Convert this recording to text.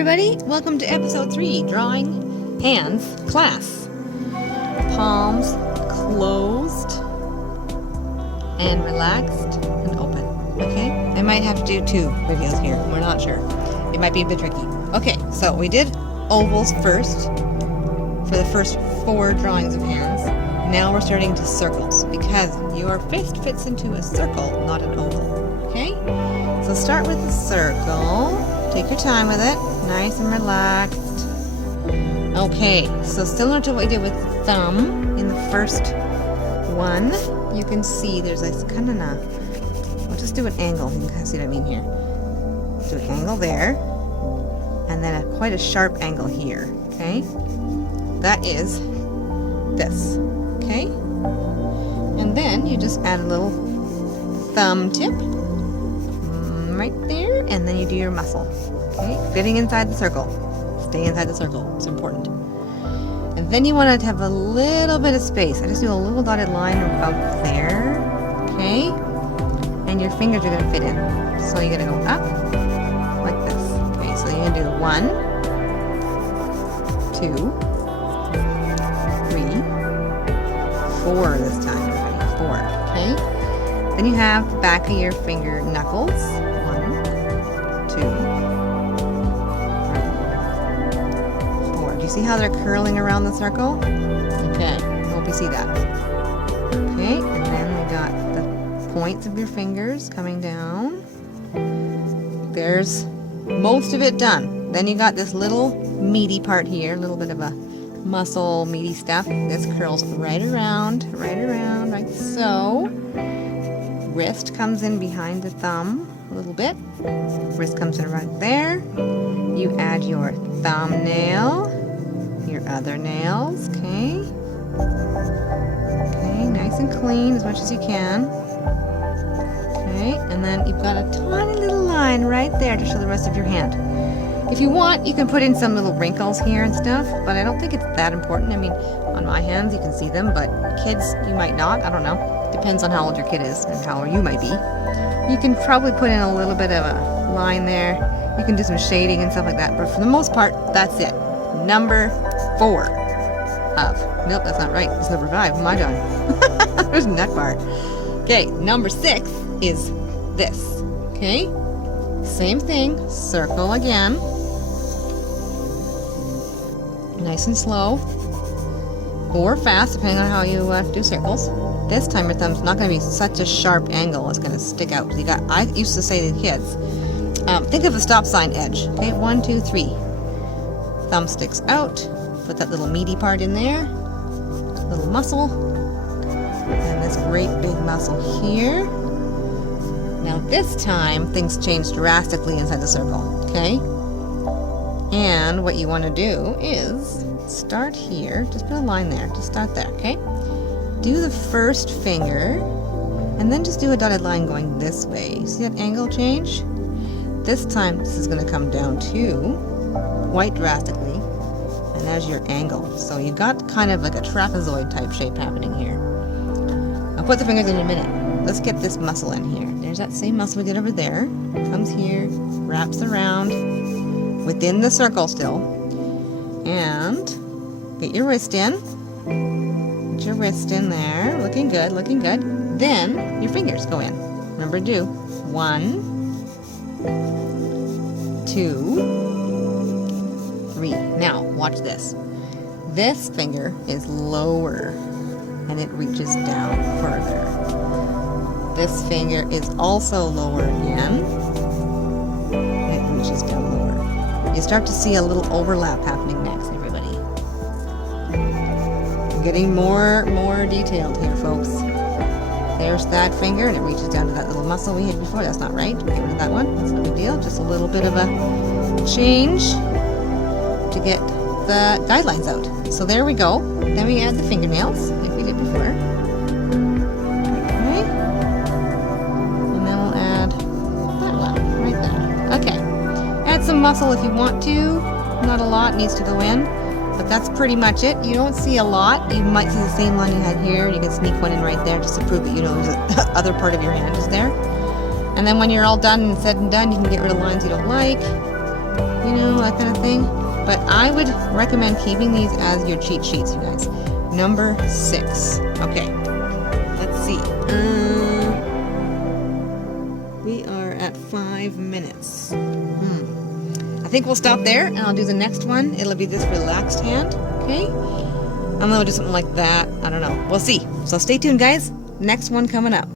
everybody, welcome to episode 3, Drawing Hands class. Palms closed and relaxed and open. Okay, I might have to do 2 videos here, we're not sure. It might be a bit tricky. Okay, so we did ovals first for the first 4 drawings of hands. Now we're starting to circles because your fist fits into a circle, not an oval. Okay, so start with the circle. Take your time with it, nice and relaxed. Okay, so similar to what we did with the thumb in the first one, you can see there's this kind of we'll just do an angle. You can kind of see what I mean here. Do an angle there, and then quite a sharp angle here. Okay, that is this. Okay, and then you just add a little thumb tip right there, and then you do your muscle. Okay, fitting inside the circle. Stay inside the circle, it's important. And then you want to have a little bit of space. I just do a little dotted line about there. Okay, and your fingers are going to fit in. So you're going to go up like this. Okay, so you're going to do 1, 2, 3, 4 this time. 4. Okay, then you have the back of your finger knuckles. 2, 3, 4. Do you see how they're curling around the circle? Okay, I hope you see that. Okay, and then we got the points of your fingers coming down. There's most of it done. Then you got this little meaty part here, a little bit of a muscle, meaty stuff. This curls right around, like so. Wrist comes in behind the thumb a little bit. Wrist comes in right there. You add your thumbnail, your other nails, okay? Okay, nice and clean as much as you can. Okay, and then you've got a tiny little line right there to show the rest of your hand. If you want, you can put in some little wrinkles here and stuff, but I don't think it's that important. I mean, on my hands you can see them, but kids, you might not. I don't know. Depends on how old your kid is and how old you might be. You can probably put in a little bit of a line there. You can do some shading and stuff like that, but for the most part, that's it. Number 4 of, nope, that's not right. It's number 5. Oh my God. There's a nut bar. Okay, number 6 is this. Okay, same thing, circle again. Nice and slow, or fast, depending on how you do circles. This time your thumb's not going to be such a sharp angle. It's going to stick out. You got. I used to say to the kids, think of a stop sign edge. Okay, 1, 2, 3. Thumb sticks out. Put that little meaty part in there. Little muscle, and this great big muscle here. Now this time things change drastically inside the circle. Okay, and what you want to do is start here. Just put a line there. Just start there. Okay. Do the first finger, and then just do a dotted line going this way. See that angle change? This time, this is going to come down too, quite drastically, and there's your angle. So you've got kind of like a trapezoid type shape happening here. I'll put the fingers in a minute. Let's get this muscle in here. There's that same muscle we did over there. Comes here, wraps around, within the circle still, and get your wrist in. Your wrist in there, looking good, looking good. Then your fingers go in. Remember to do 1, 2, 3. Now watch this. This finger is lower and it reaches down further. This finger is also lower again and it reaches down lower. You start to see a little overlap happening next, everybody. Getting more detailed here, folks. There's that finger, and it reaches down to that little muscle we hit before. That's not right. Get rid of that one. That's no big deal. Just a little bit of a change to get the guidelines out. So there we go. Then we add the fingernails, like we did before. Okay. And then we'll add that one right there. Okay. Add some muscle if you want to. Not a lot needs to go in. But that's pretty much it. You don't see a lot. You might see the same line you had here. You can sneak one in right there just to prove that you know the other part of your hand is there. And then when you're all done and said and done, you can get rid of lines you don't like. you know, that kind of thing. But I would recommend keeping these as your cheat sheets, you guys. Number 6. Okay, let's see. We are at 5 minutes. I think we'll stop there, and I'll do the next one. It'll be this relaxed hand, okay? I'm gonna do something like that. I don't know. We'll see. So stay tuned, guys. Next one coming up.